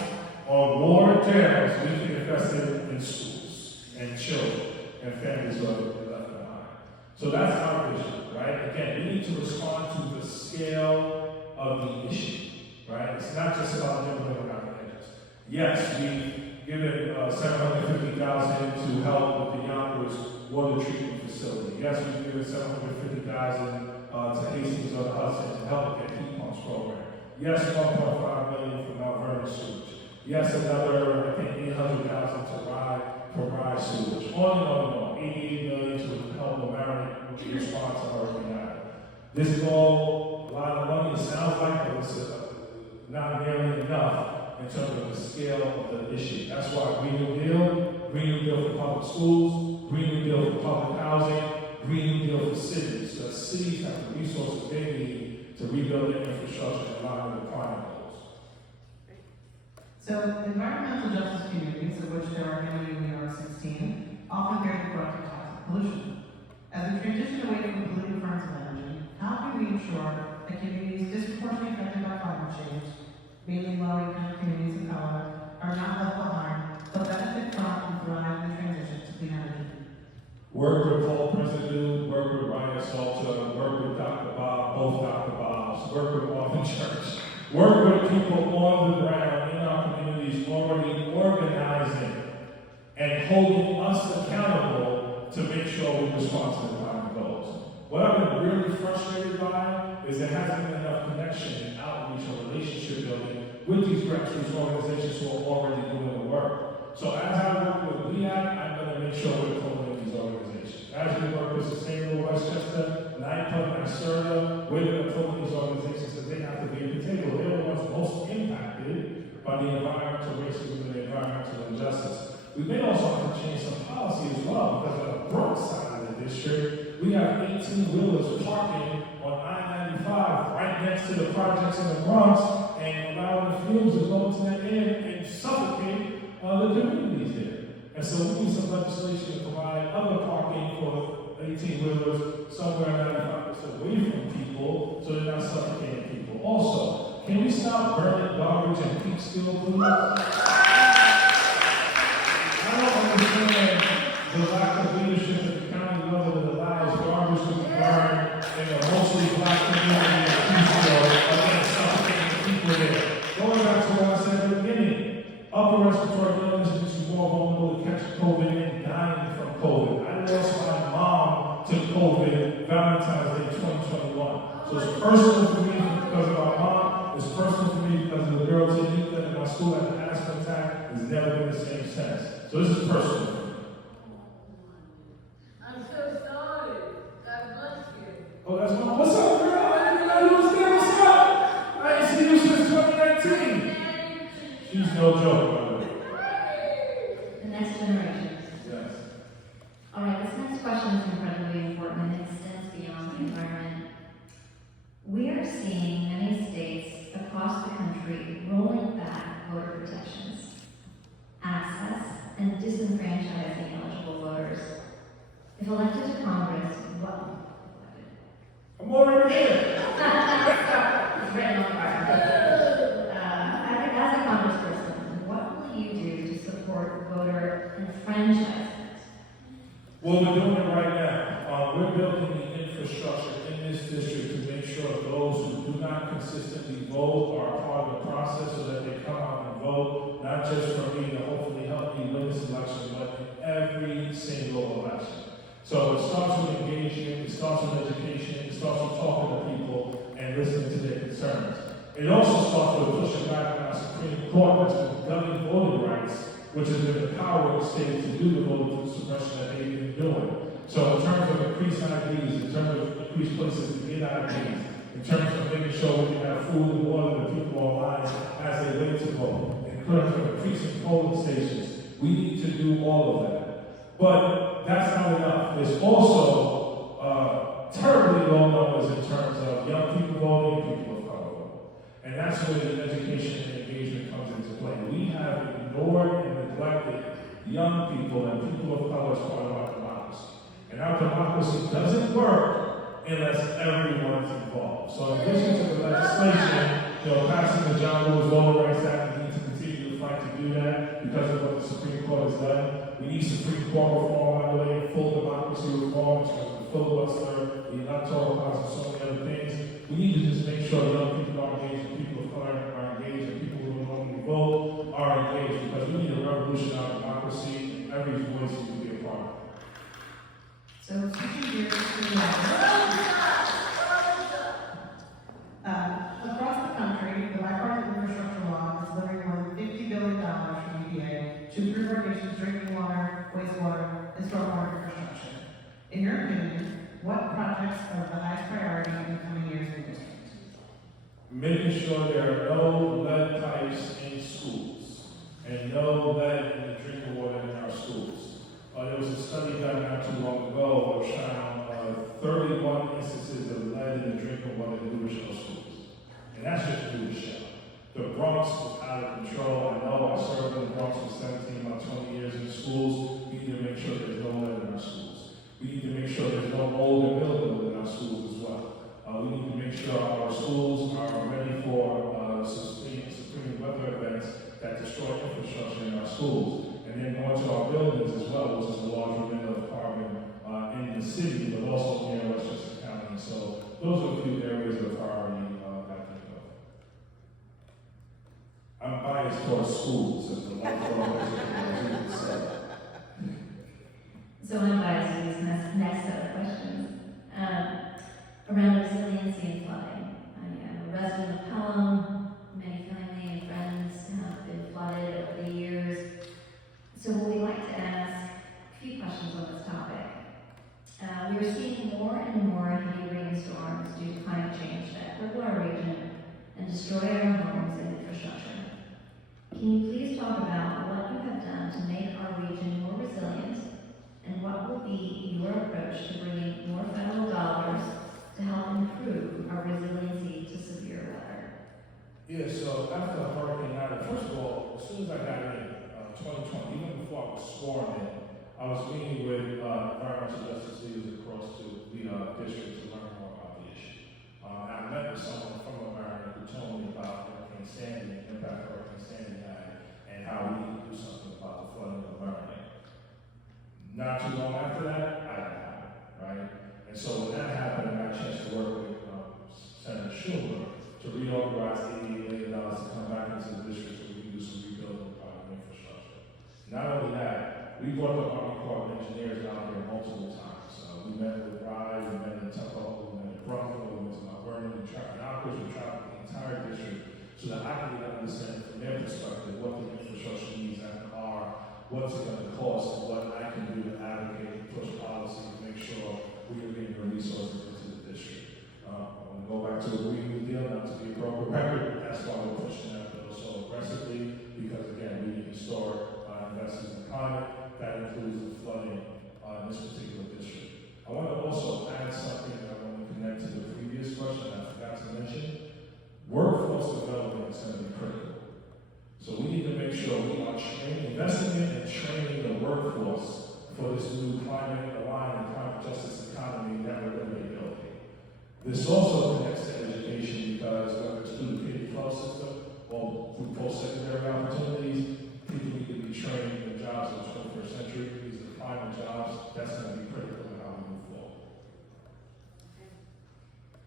on war and jails, we can invest it in schools and children and families who are left behind. So that's our vision, right? Again, we need to respond to the scale of the issue, right? It's not just about nibbling around the edges. Yes, we've given $750,000 to help with the Yonkers water treatment facility. Yes, we've given $750,000 to Hastings on the Hudson to help with their heat pumps program. Yes, $1.5 million for Mount Vernon sewage. Yes, another, I think, $800,000 to provide sewage. On and on. $88 million to help the Maryland respond to Hurricane Ida. This is all a lot of money. It sounds like, but it's not nearly enough in terms of the scale of the issue. That's why Green New Deal for public schools, Green New Deal for public housing, Green New Deal for cities. So cities have the resources they need to rebuild their infrastructure in line with the climate goals. So environmental justice communities, of which there are many in New York 16, often bear the brunt of toxic pollution. As we transition away from polluting forms of energy, how can we ensure that communities disproportionately affected by climate change, mainly low-income communities of color, are not left behind, but benefit from and thrive in the transition to clean energy? Work with Paul President, work with Ryan Salter, work with Dr. Bob, both Dr. Bobs, work with Marvin Church, work with people on the ground in our communities already organizing and holding us accountable to make sure we respond to the climate goals. What I've been really frustrated by is there hasn't been enough connection and outreach or relationship building with these grassroots organizations who are already doing the work. So as I work with WEAC, I'm going to make sure we're pulling in these organizations. As we work with Sustainable Westchester, NYPA, NYSERDA, we're going to pull in these organizations because they have to be at the table. They're the ones most impacted by the environmental racism and the environmental injustice. We may also have to change some policy as well, because on the Bronx side of the district, we have 18-wheelers parking on I-95 right next to the projects in the Bronx, and allowing the fumes to go into that air and suffocate the communities there. And so we need some legislation to provide other parking for 18-wheelers somewhere 95% away from people so they're not suffocating people. Also, can we stop burning garbage in Peekskill, please? I don't understand the lack of leadership at the county level that allows garbage to be burned in a mostly black community in Peekskill against suffocating people there. Going back to what I said at the beginning, upper respiratory illness makes you more vulnerable to catch COVID and dying from COVID. I lost my mom to COVID Valentine's Day 2021. So it's personal for me because of my mom. It's personal for me because of the girl Tighe that in my school had an asthma attack. It's never been the same since. So this is personal for me. I'm so sorry. God bless you. Oh, that's my, what's up, girl? I didn't know you was there. What's up? I ain't seen you since 2019. She's no joke, by the way. The next generation. Yes. All right, this next question is incredibly important and extends beyond the environment. We are seeing many states across the country rolling back voter protections, access, and disenfranchising eligible voters. If elected to Congress, I'm already here. It's written on the card. As a congressperson, what will you do to support voter enfranchisement? Well, we're doing it right now. We're building the infrastructure in this district to make sure those who do not consistently vote are part of the process so that they come out and vote, not just for me to hopefully help me win this election, but in every single election. So it starts with engagement, it starts with education, it starts with talking to people and listening to their concerns. It also starts with pushing back on our Supreme Court that's been governing voting rights, which has been empowering states to do the voter suppression that they've been doing. So in terms of increased IDs, in terms of increased places to get IDs, in terms of making sure we can have food and water that people online as they wait to vote, in terms of increasing polling stations, we need to do all of that. But that's not enough. There's also terribly low numbers in terms of young people voting and people of color voting. And that's where the education and engagement comes into play. We have ignored and neglected young people and people of color as part of our democracy. And our democracy doesn't work unless everyone's involved. So in addition to the legislation, passing the John Lewis Voting Rights Act, we need to continue to fight to do that because of what the Supreme Court has done. We need Supreme Court reform, by the way, full democracy reform, in terms of the filibuster, the electoral clause, and so many other things. We need to just make sure young people are engaged, and people of color are engaged, and people who normally vote are engaged, because we need a revolution in our democracy, and every voice needs to be a part of it. So switching gears to Across the country, the bipartisan infrastructure law is delivering more than $50 billion from EPA to improve our nation's drinking water, wastewater, and stormwater infrastructure. In your opinion, what projects are the highest priority in the coming years for the district? Making sure there are no lead pipes in schools, and no lead in the drinking water in our schools. There was a study done not too long ago which found 31 instances of lead in the drinking water in Jewish schools. And that's just Jewish shell. The Bronx was out of control. I know I served in the Bronx for 17, about 20 years in schools. We need to make sure there's no lead in our schools. We need to make sure there's no mold and mildew in our schools as well. We need to make sure our schools are ready for supreme weather events that destroy infrastructure in our schools. And then going to our buildings as well, which is a large emitter of carbon in the city, but also near Westchester County. So those are a few areas of priority I think of. I'm biased towards schools as the electoral so. So I'm biased to these next set of questions. Around resiliency and flooding. I am a resident of Pelham. Many family and friends have been flooded over the years. So we like to ask a few questions on this topic. We are seeing more and more heavy rainstorms due to climate change that cripple our region and destroy our homes and infrastructure. Can you please talk about what you have done bunch of justice leaders across the district to learn more about the issue. I met with someone from America who told me about Hurricane Sandy, the impact Hurricane Sandy had, and how we need to do something about the flooding of America. Not too long after that, I got happened, right? And so when that happened, I had a chance to work with Senator Schumer to reauthorize $88 million to come back into the district so we can do some rebuilding of infrastructure. Not only that, we brought the Army Corps of Engineers down here multiple times. We met with Rye, we met in Tupelo, we met in Brooklyn, we went to Mount Vernon, we traveled the entire district so that I can get an understanding from their perspective what the infrastructure needs are, what's it going to cost, and what I can do to advocate, push policy, and make sure we are getting the resources into the district. I'm going to go back to the Green New Deal, not to be a broken record, that's why we're pushing that bill so aggressively, because again, we need to store investments in climate, that includes the flooding in this particular district. I want to also add something that I want to connect to the previous question I forgot to mention. Workforce development is going to be critical. So we need to make sure we are investing in and training the workforce for this new climate-aligned and climate justice economy that we're going to be building. This also connects to education because whether it's through the K-12 system or through post-secondary opportunities, people need to be trained in jobs of the 21st century. These are climate jobs. That's going to be critical in how we move forward.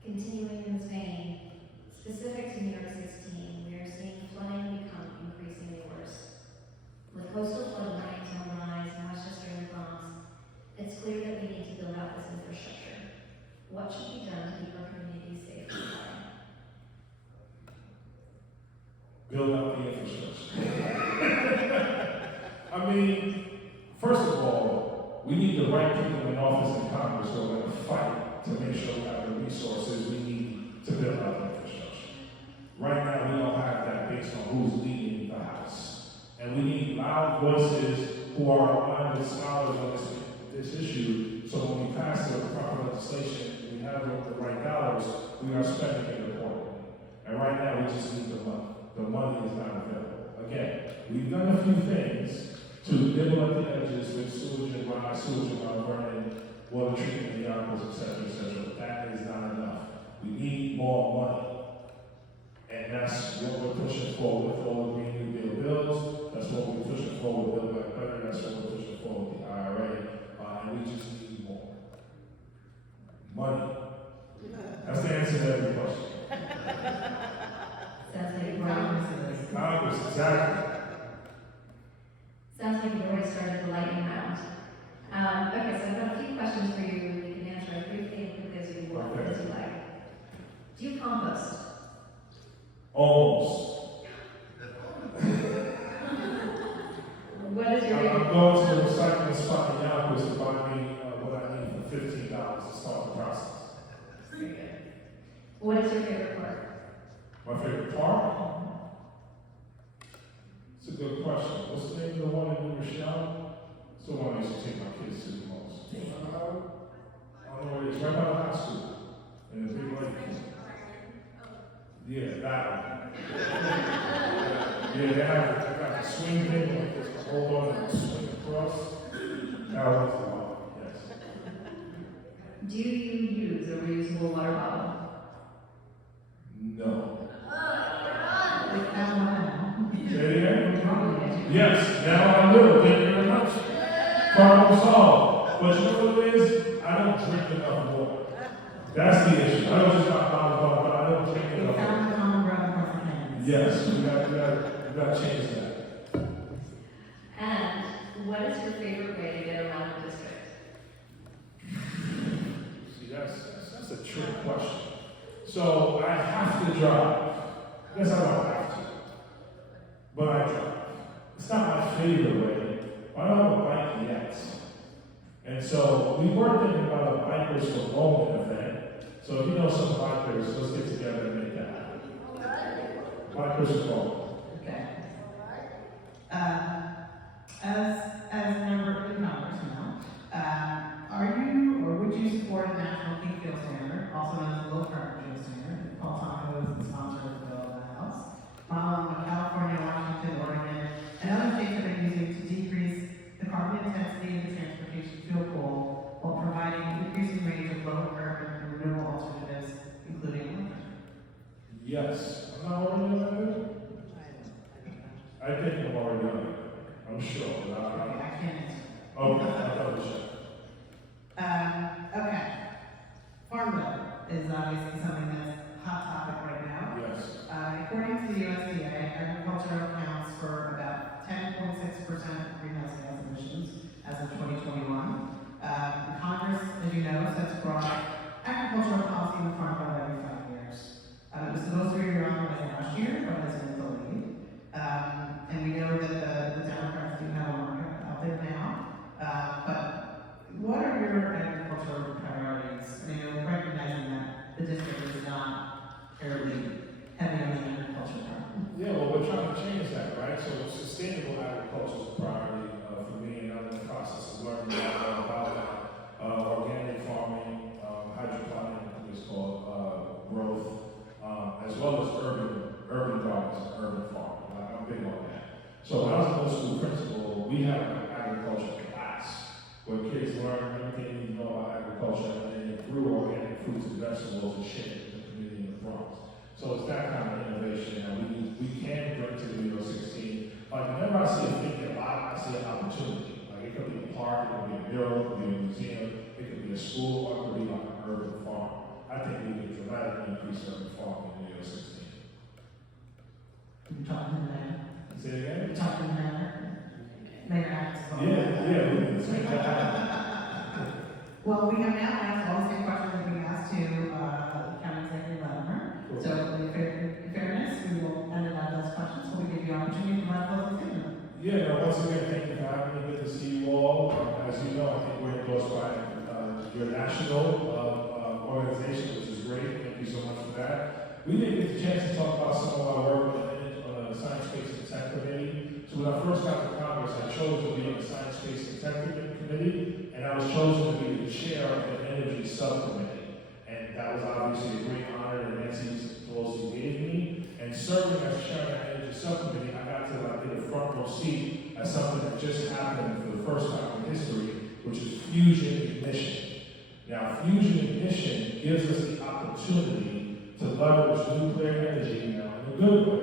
Continuing in this vein, specific to New York 16, we are seeing flooding become increasingly worse. With coastal flood warnings on the rise in Westchester and the Bronx, it's clear that we need to build out this infrastructure. What should be done to keep our communities safe from flooding? Build out the infrastructure. I mean, first of all, we need the right people in office in Congress who are going to fight to make sure we have the resources we need to build out the infrastructure. Right now, we don't have that based on who's leading the House. And we need loud voices who are aligned with scholars on this issue, so when we pass the proper legislation, we have the right dollars, we are spending it accordingly. And right now, we just need the money. The money is not available. Again, we've done a few things to nibble at the edges with sewage and Mount Vernon, water treatment in Yonkers, et cetera, but that is not enough. We need more money. And that's what we're pushing for with all the Green New Deal bills. That's what we're pushing for with Build Back Better. That's what we're pushing for with the IRA. And we just need more money. That's the answer to every question. Sounds like Congress, exactly. Sounds like you've already started the lightning round. Okay, so I've got a few questions for you. You can answer as briefly and quickly as you want, as you like. Do you compost? Almost. What is your I'm favorite? going to the recycling spot in Yonkers to buy me what I need for $15 to start the process. Very good. What is your favorite part? My favorite part? It's a good question. What's the name of the one in New Rochelle? It's the one I used to take my kids to the most. I don't know where it is. Right by the high school. In the big lake. Yeah, that one. Yeah, they got the swing thing like this. Hold on and swing across. That one's the one, yes. Do you use a reusable water bottle? No. Like that one? Say it again? Yes, now I do. Thank you very much. Problem solved. But you know what it is? I don't drink enough water. That's the issue. I don't just got bottle, but I don't drink enough water. Yes, we got to change that. And what is your favorite way to get around the district? See, that's a trick question. So I have to drive. I guess I don't have to. But I drive. It's not my favorite way. I don't have a bike yet. And so we were thinking about a Bikers for Bowman event. So if you know some bikers, let's get together and make that happen. Bikers for Bowman. Okay. As a member of the Congress now, are you or would you support a national peak fuel standard, also known as a low carbon fuel standard? Paul Tighe is the sponsor of the bill in the House. Modeling what California, Washington, Oregon, and other states that are using to decrease the carbon intensity of the transportation fuel pool while Yes. I'm not already on that? I think I'm already on it. I'm sure, but I can't. okay, I'll double check. Okay. Farm bill is obviously something that's a hot topic right now. Yes. According to the USDA, agriculture accounts for about 10.6% of greenhouse gas emissions as of 2021. Congress, as you know, sets broad agricultural policy in the farm bill every 5 years. It was supposed to be reauthorized last year, but has been delayed. And we know that the Democrats do have a market out there now. But what are your agricultural priorities? I mean, recognizing that the district is not terribly heavy on the agriculture part. Yeah, well, we're trying to change that, right? So sustainable agriculture is a priority for me, and I'm in the process of learning more about that. Organic farming, hydroponic, it's called growth, as well as urban gardens, urban farming. I'm big on that. So when I was a middle school principal, we had an agriculture class where kids learn everything they need to know about agriculture, and then they grew organic fruits and vegetables and shared it with the community in the Bronx. So it's that kind of innovation that we can bring to the New York 16. Like whenever I see a thinking lot, I see an opportunity. Like it could be a park, it could be a mural, it could be a museum, it could be a school, or it could be like an urban farm. I think we can dramatically increase urban farming in New York 16. You talking to the mayor? Say it again? You talking to the mayor? Mayor Adams. Yeah, we can say that. Well, we have now asked all the same questions that we asked to County Executive Latimer. So in fairness, we will end it on those questions, so we give you opportunity to run closing statement. Yeah, no, once again, thank you for having me. Good to see you all. As you know, I think we're endorsed by your national organization, which is great. Thank you so much for that. We didn't get the chance to talk about some of our work on the Science, Space, and Tech Committee. So when I first got to Congress, I chose to be on the Science, Space, and Tech Committee, and I was chosen to be the chair of the Energy Subcommittee. And that was obviously a great honor that Nancy Pelosi gave me. And serving as chair of the Energy Subcommittee, I got to get a front row seat as something that just happened for the first time in history, which is fusion ignition. Now, fusion ignition gives us the opportunity to leverage nuclear energy now in a good way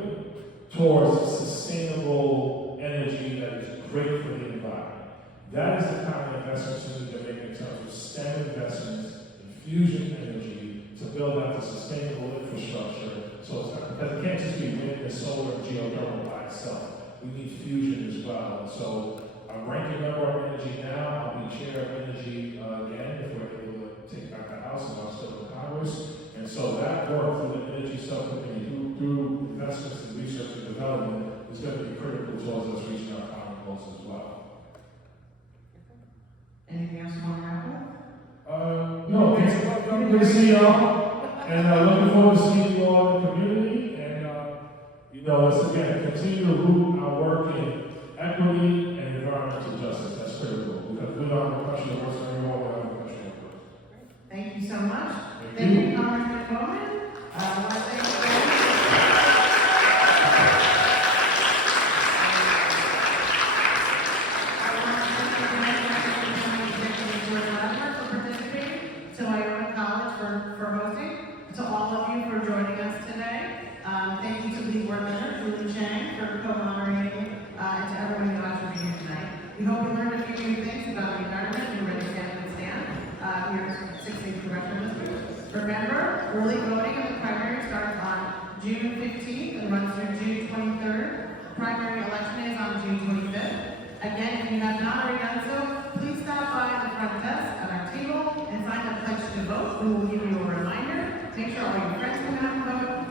towards sustainable energy that is great for the environment. That is the kind of investments we need to make in terms of STEM investments in fusion energy to build out the sustainable infrastructure. So it's not, because it can't just be wind and solar and geothermal by itself. We need fusion as well. So I'm ranking member of energy now. I'll be chair of energy again if we're able to take back the House and I'm still in Congress. And so that work through the energy subcommittee, through investments in research and development, is going to be critical towards us reaching our common goals as well. Anything else you want to wrap up? No, it's good to see y'all. And looking forward to seeing you all in the community. And, it's again, continue to root our work in equity and environmental justice. That's critical. Because we don't have a question of what's everyone, we have a question of what's. Thank you so much. Thank you. Congressman Bowman. I want to thank you very much. I want to thank Latimer for participating, to Iona College for hosting, to all of you for joining us today. Thank you to the board member, Chang, for co-moderating, and to everyone who got to be here tonight. We hope you learned a few new things about the environment and you're ready to stand and stand here at 16th Congressional District. Remember, early voting of the primary starts on June 15th and runs through June 23rd. The primary election is on June 25th. Again, if you have not already done so, please stop by the front desk at our table and sign the pledge to vote. We will give you a reminder. Make sure all your friends come out and vote.